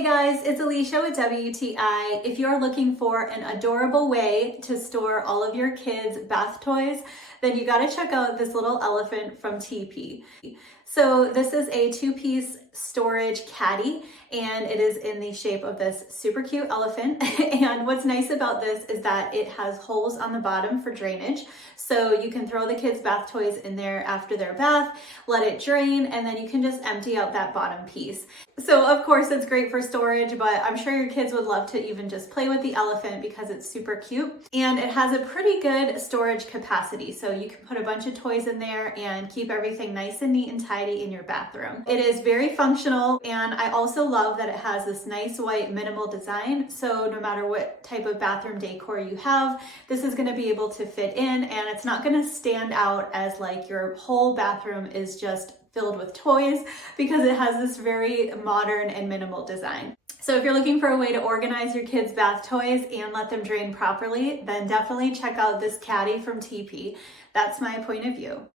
Hey guys, it's Alicia with WTI. If you're looking for an adorable way to store all of your kids' bath toys, then you gotta check out this little elephant from Tiipi. So this is a two-piece storage caddy, and it is in the shape of this super cute elephant. And what's nice about this is that it has holes on the bottom for drainage. So you can throw the kids' bath toys in there after their bath, let it drain, and then you can just empty out that bottom piece. So of course it's great for storage, but I'm sure your kids would love to even just play with the elephant because it's super cute. And it has a pretty good storage capacity. So you can put a bunch of toys in there and keep everything nice and neat and tidy in your bathroom. It is very functional, and I also love that it has this nice white minimal design. So no matter what type of bathroom decor you have, this is gonna be able to fit in, and it's not gonna stand out as like your whole bathroom is just filled with toys, because it has this very modern and minimal design. So if you're looking for a way to organize your kids' bath toys and let them drain properly, then definitely check out this caddy from Tiipi. That's my point of view.